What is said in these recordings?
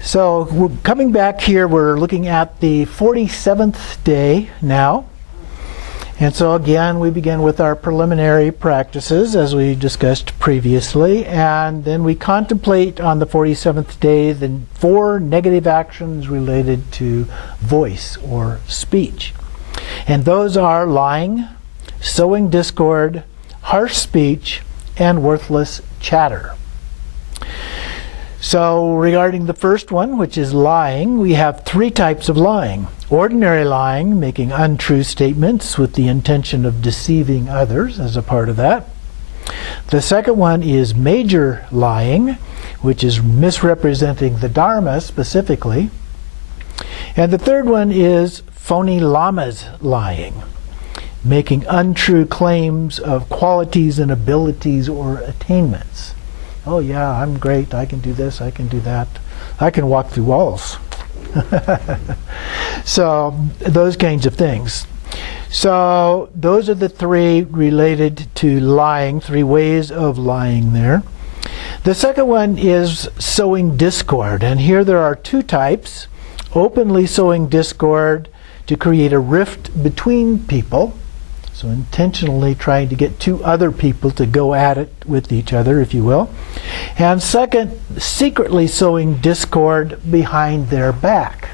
So we're coming back here, we're looking at the 47th day now. And so again, we begin with our preliminary practices as we discussed previously. And then we contemplate on the 47th day the 4 negative actions related to voice or speech. And those are lying, sowing discord, harsh speech, and worthless chatter. So regarding the first one, which is lying, we have 3 types of lying. Ordinary lying, making untrue statements with the intention of deceiving others as a part of that. The second one is major lying, which is misrepresenting the Dharma specifically. And the third one is phony lamas lying, making untrue claims of qualities and abilities or attainments. Oh yeah, I'm great, I can do this, I can do that. I can walk through walls. So, those kinds of things. So, those are the 3 related to lying, 3 ways of lying there. The second one is sowing discord. And here there are 2 types. Openly sowing discord to create a rift between people. So intentionally trying to get 2 other people to go at it with each other, if you will. And second, secretly sowing discord behind their back.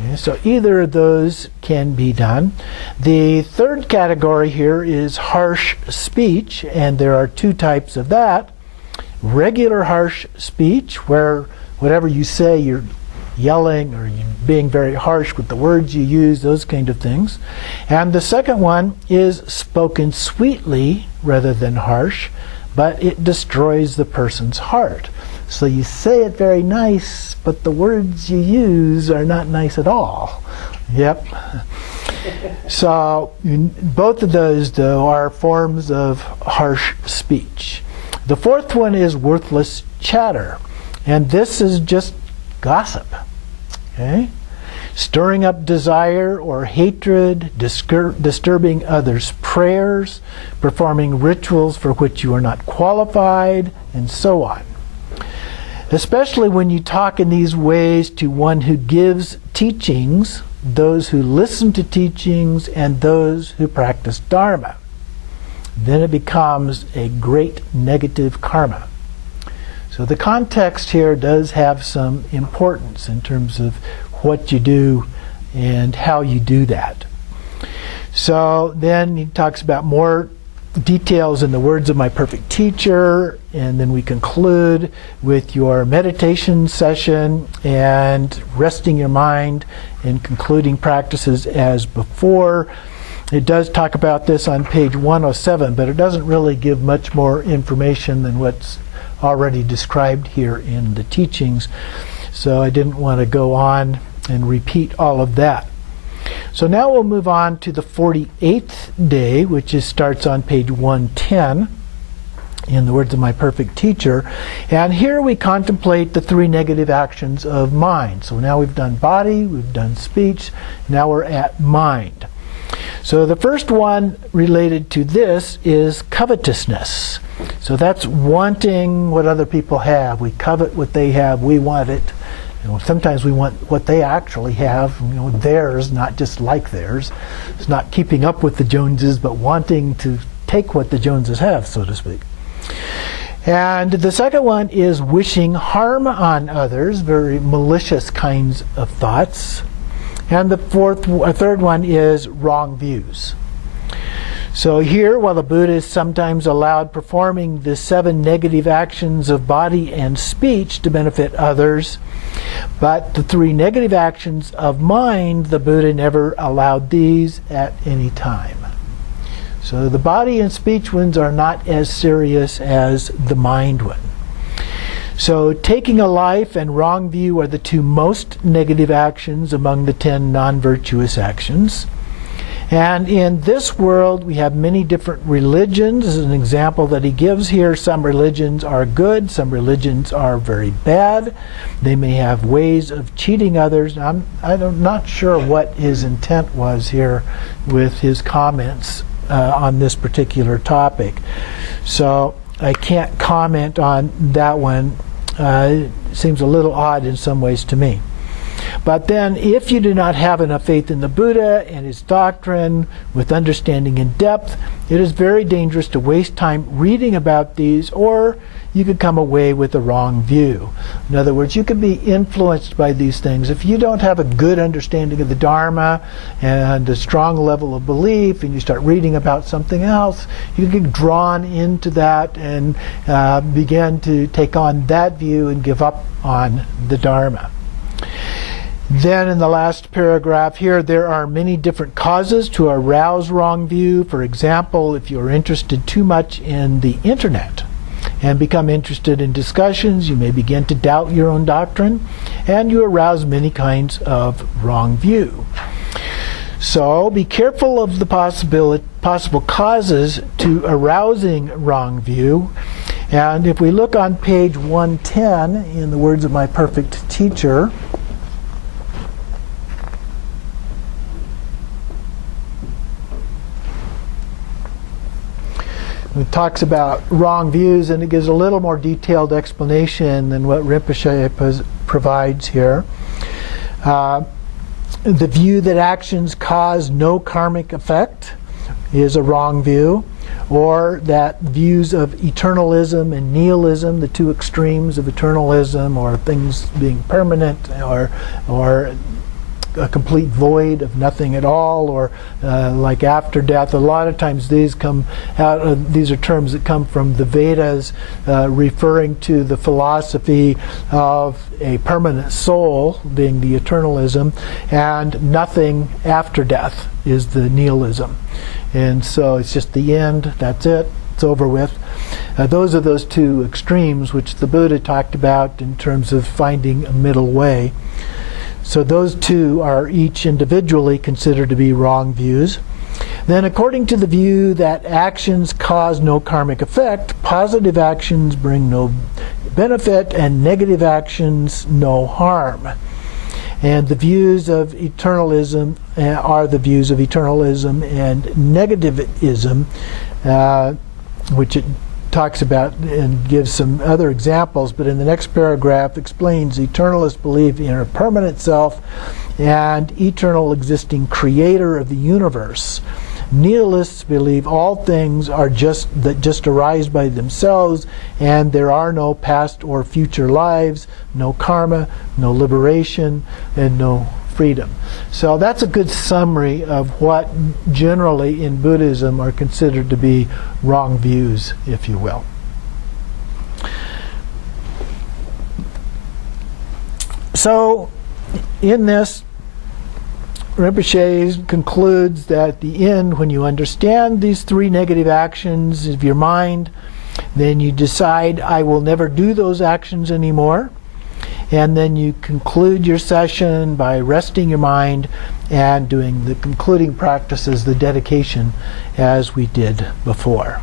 Okay, so either of those can be done. The third category here is harsh speech, and there are 2 types of that. Regular harsh speech, where whatever you say, you're yelling or you're being very harsh with the words you use, those kind of things. And the second one is spoken sweetly rather than harsh, but it destroys the person's heart. So you say it very nice, but the words you use are not nice at all. Yep. So both of those, though, are forms of harsh speech. The fourth one is worthless chatter. And this is just gossip. Okay? Stirring up desire or hatred, disturbing others' prayers, performing rituals for which you are not qualified, and so on. Especially when you talk in these ways to one who gives teachings, those who listen to teachings, and those who practice Dharma. Then it becomes a great negative karma. So the context here does have some importance in terms of what you do and how you do that. So then he talks about more details in the words of my perfect teacher, and then we conclude with your meditation session and resting your mind and concluding practices as before. It does talk about this on page 107, but it doesn't really give much more information than what's already described here in the teachings, so I didn't want to go on and repeat all of that. So now we'll move on to the 48th day, which starts on page 110 in the words of my perfect teacher. And here we contemplate the 3 negative actions of mind. So now we've done body, we've done speech, now we're at mind. So the first one related to this is covetousness. So that's wanting what other people have. We covet what they have, we want it. Sometimes we want what they actually have, theirs, not just like theirs. It's not keeping up with the Joneses, but wanting to take what the Joneses have, so to speak. And the second one is wishing harm on others, very malicious kinds of thoughts. And the third one is wrong views. So here, while the Buddha is sometimes allowed performing the 7 negative actions of body and speech to benefit others, but the 3 negative actions of mind, the Buddha never allowed these at any time. So the body and speech ones are not as serious as the mind one. So taking a life and wrong view are the 2 most negative actions among the 10 non-virtuous actions. And in this world, we have many different religions. As an example that he gives here, some religions are good, some religions are very bad. They may have ways of cheating others. I'm not sure what his intent was here with his comments on this particular topic. So I can't comment on that one seems a little odd in some ways to me. But then, if you do not have enough faith in the Buddha and his doctrine with understanding in depth, it is very dangerous to waste time reading about these, or you could come away with the wrong view. In other words, you could be influenced by these things. If you don't have a good understanding of the Dharma and a strong level of belief, and you start reading about something else, you can get drawn into that and begin to take on that view and give up on the Dharma. Then in the last paragraph here, there are many different causes to arouse wrong view. For example, if you're interested too much in the internet and become interested in discussions, you may begin to doubt your own doctrine, and you arouse many kinds of wrong view. So be careful of the possible causes to arousing wrong view. And if we look on page 110, in the words of my perfect teacher, it talks about wrong views, and it gives a little more detailed explanation than what Rinpoche provides here. The view that actions cause no karmic effect is a wrong view, or that views of eternalism and nihilism, the two extremes of eternalism, or things being permanent, or a complete void of nothing at all, or like after death. A lot of times these come out. These are terms that come from the Vedas, referring to the philosophy of a permanent soul, being the eternalism, and nothing after death is the nihilism. And so it's just the end. That's it. It's over with. Those are those two extremes which the Buddha talked about in terms of finding a middle way. So those two are each individually considered to be wrong views. Then, according to the view that actions cause no karmic effect, positive actions bring no benefit and negative actions no harm. And the views of eternalism are the views of eternalism and negativism, which it talks about and gives some other examples, but in the next paragraph explains eternalists believe in a permanent self and eternal existing creator of the universe. Nihilists believe all things are just arise by themselves, and there are no past or future lives, no karma, no liberation, and no freedom. So that's a good summary of what generally in Buddhism are considered to be wrong views, if you will. So in this, Rinpoche concludes that at the end, when you understand these three negative actions of your mind, then you decide, I will never do those actions anymore. And then you conclude your session by resting your mind and doing the concluding practices, the dedication, as we did before.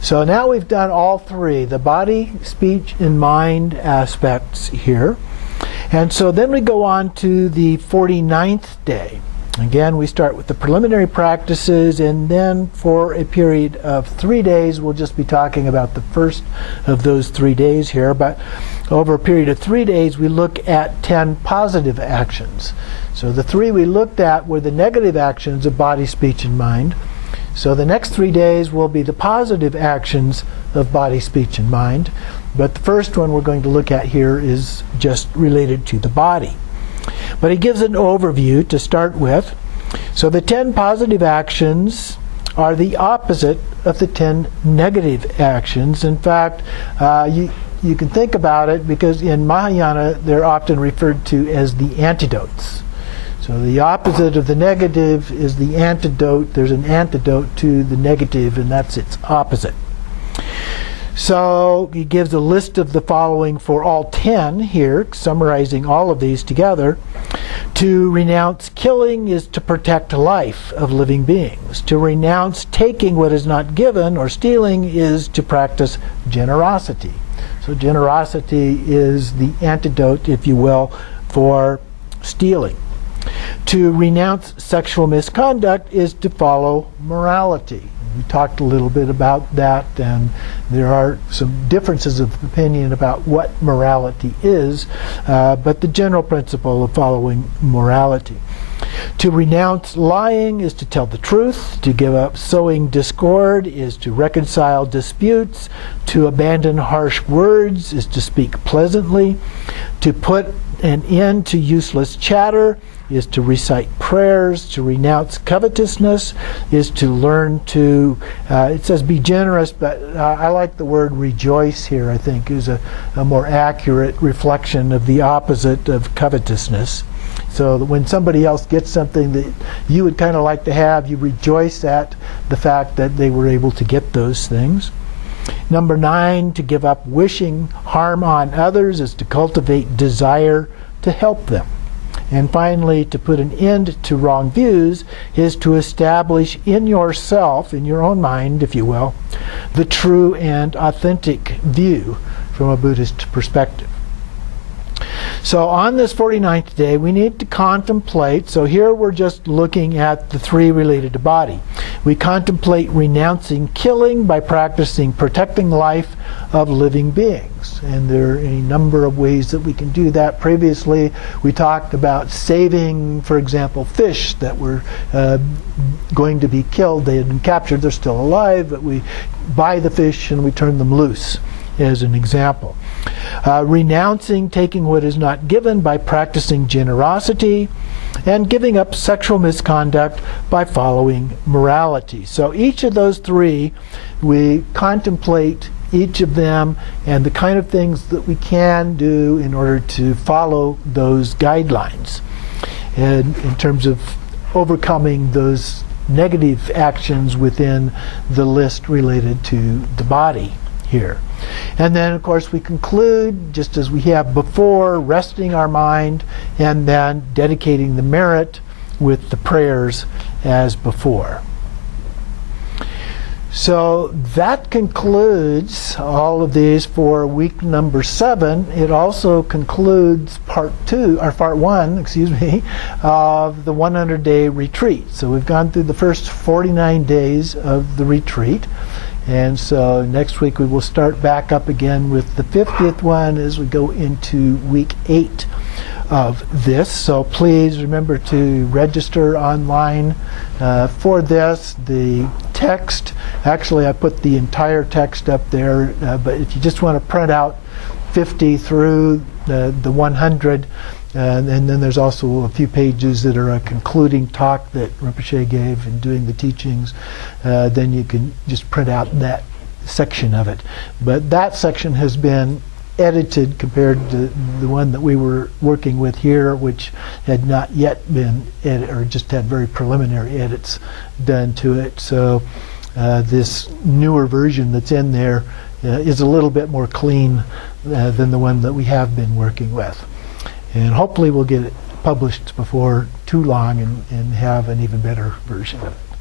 So now we've done all three, the body, speech, and mind aspects here. And so then we go on to the 49th day. Again, we start with the preliminary practices, and then for a period of 3 days, we'll just be talking about the first of those 3 days here. But over a period of 3 days, we look at 10 positive actions. So the 3 we looked at were the negative actions of body, speech, and mind. So the next 3 days will be the positive actions of body, speech, and mind. But the first one we're going to look at here is just related to the body. But he gives an overview to start with. So the 10 positive actions are the opposite of the 10 negative actions. In fact, you can think about it, because in Mahayana they're often referred to as the antidotes. So the opposite of the negative is the antidote. There's an antidote to the negative, and that's its opposite. So he gives a list of the following for all 10 here, summarizing all of these together. To renounce killing is to protect life of living beings. To renounce taking what is not given or stealing is to practice generosity. So generosity is the antidote, if you will, for stealing. To renounce sexual misconduct is to follow morality. We talked a little bit about that, and there are some differences of opinion about what morality is, but the general principle of following morality. To renounce lying is to tell the truth. To give up sowing discord is to reconcile disputes. To abandon harsh words is to speak pleasantly. To put an end to useless chatter is to recite prayers. To renounce covetousness is to learn to, it says be generous, but I like the word rejoice here, I think, is a more accurate reflection of the opposite of covetousness. So that when somebody else gets something that you would kind of like to have, you rejoice at the fact that they were able to get those things. Number 9, to give up wishing harm on others is to cultivate desire to help them. And finally, to put an end to wrong views is to establish in yourself, in your own mind, if you will, the true and authentic view from a Buddhist perspective. So on this 49th day, we need to contemplate. So here we're just looking at the 3 related to body. We contemplate renouncing killing by practicing protecting life of living beings. And there are a number of ways that we can do that. Previously, we talked about saving, for example, fish that were going to be killed. They had been captured. They're still alive, but we buy the fish and we turn them loose, as an example. Renouncing taking what is not given by practicing generosity, and giving up sexual misconduct by following morality. So each of those 3, we contemplate each of them and the kind of things that we can do in order to follow those guidelines, and in terms of overcoming those negative actions within the list related to the body here. And then, of course, we conclude, just as we have before, resting our mind and then dedicating the merit with the prayers as before. So that concludes all of these for week number 7. It also concludes part 1, of the 100-day retreat. So we've gone through the first 49 days of the retreat. And so next week we will start back up again with the 50th one as we go into week 8 of this. So please remember to register online for this. The text, actually I put the entire text up there, but if you just want to print out 50 through the 100, and then there's also a few pages that are a concluding talk that Rinpoche gave in doing the teachings. Then you can just print out that section of it. But that section has been edited compared to the one that we were working with here, which had not yet been edited, or just had very preliminary edits done to it. So this newer version that's in there is a little bit more clean than the one that we have been working with. And hopefully we'll get it published before too long and have an even better version of it.